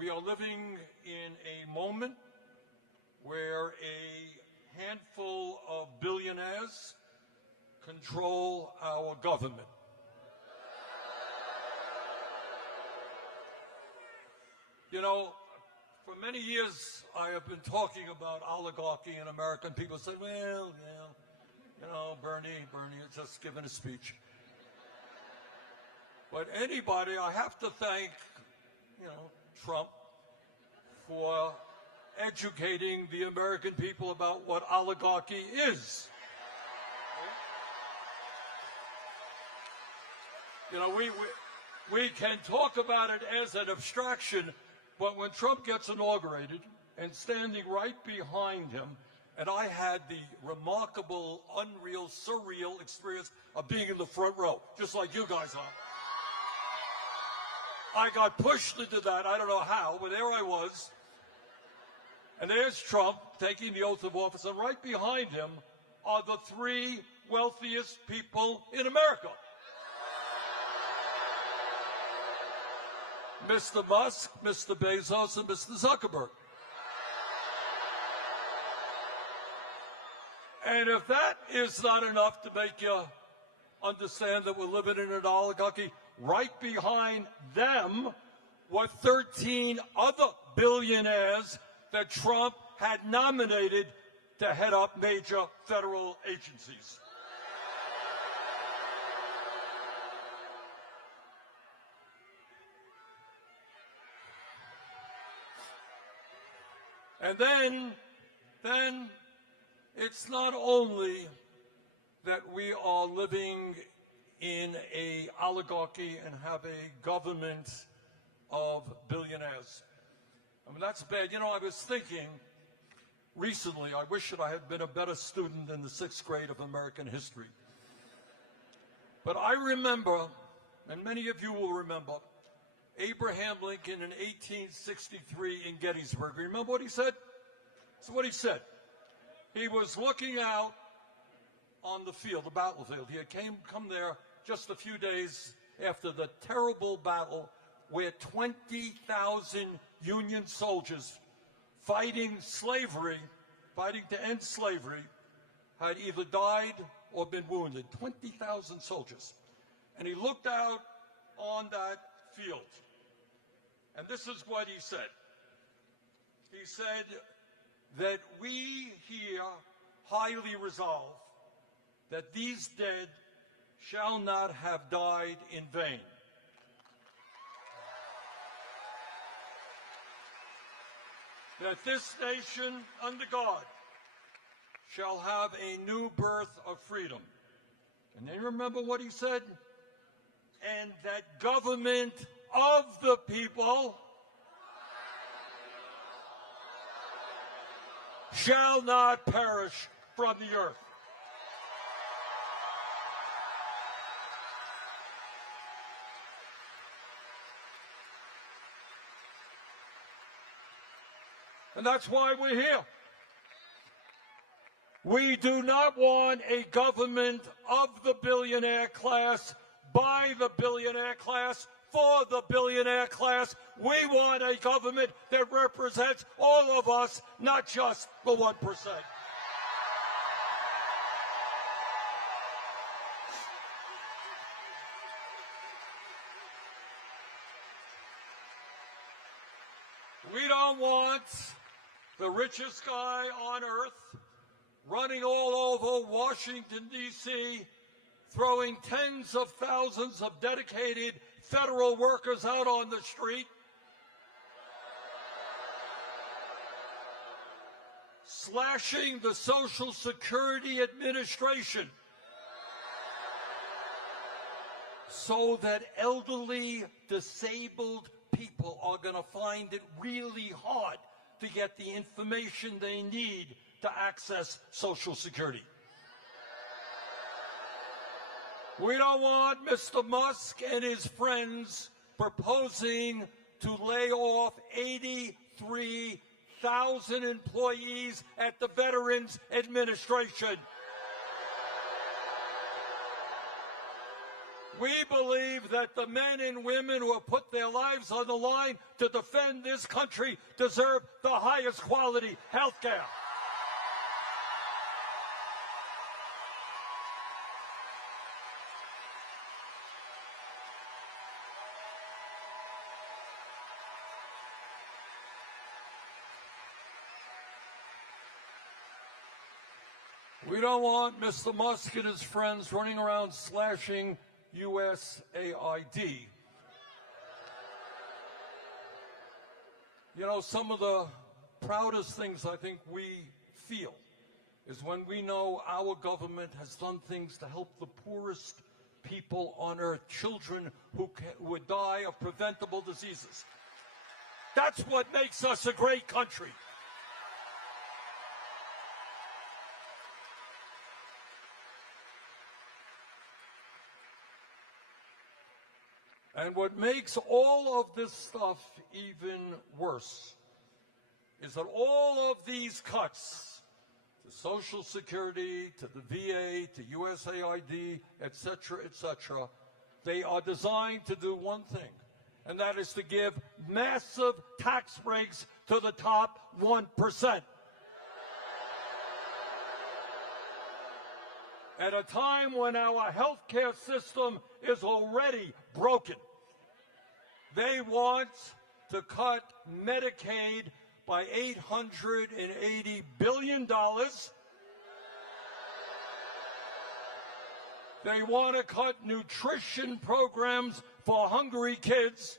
We are living in a moment where a handful of billionaires control our government. You know, for many years I have been talking about oligarchy in America, and people say, well, you know, Bernie is just giving a speech. But anybody, I have to thank, Trump for educating the American people about what oligarchy is. You know, we can talk about it as an abstraction, but when Trump gets inaugurated and standing right behind him, and I had the remarkable, unreal, surreal experience of being in the front row, just like you guys are. I got pushed into that, I don't know how, but there I was. And there's Trump taking the oath of office, and right behind him are the three wealthiest people in America. Mr. Musk, Mr. Bezos, and Mr. Zuckerberg. And if that is not enough to make you understand that we're living in an oligarchy, right behind them were 13 other billionaires that Trump had nominated to head up major federal agencies. And then it's not only that we are living in a oligarchy and have a government of billionaires. I mean, that's bad. You know, I was thinking recently, I wish that I had been a better student in the 6th grade of American history. But I remember, and many of you will remember, Abraham Lincoln in 1863 in Gettysburg. Remember what he said? That's what he said. He was looking out on the field, the battlefield. He had come there just a few days after the terrible battle where 20,000 Union soldiers fighting slavery, fighting to end slavery, had either died or been wounded. 20,000 soldiers. And he looked out on that field. And this is what he said. He said that we here highly resolve that these dead shall not have died in vain. That this nation, under God, shall have a new birth of freedom. And then remember what he said? And that government of the people shall not perish from the earth. And that's why we're here. We do not want a government of the billionaire class, by the billionaire class, for the billionaire class. We want a government that represents all of us, not just the 1%. We don't want the richest guy on earth running all over Washington, D.C., throwing tens of thousands of dedicated federal workers out on the street, slashing the Social Security Administration so that elderly, disabled people are going to find it really hard to get the information they need to access Social Security. We don't want Mr. Musk and his friends proposing to lay off 83,000 employees at the Veterans Administration. We believe that the men and women who have put their lives on the line to defend this country deserve the highest quality health care. We don't want Mr. Musk and his friends running around slashing USAID. You know, some of the proudest things I think we feel is when we know our government has done things to help the poorest people on earth, children who would die of preventable diseases. That's what makes us a great country. And what makes all of this stuff even worse is that all of these cuts to Social Security, to the VA, to USAID, et cetera, they are designed to do one thing, and that is to give massive tax breaks to the top 1%. At a time when our healthcare system is already broken. They want to cut Medicaid by $880 billion. They want to cut nutrition programs for hungry kids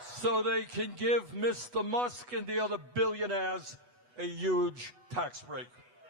so they can give Mr. Musk and the other billionaires a huge tax break.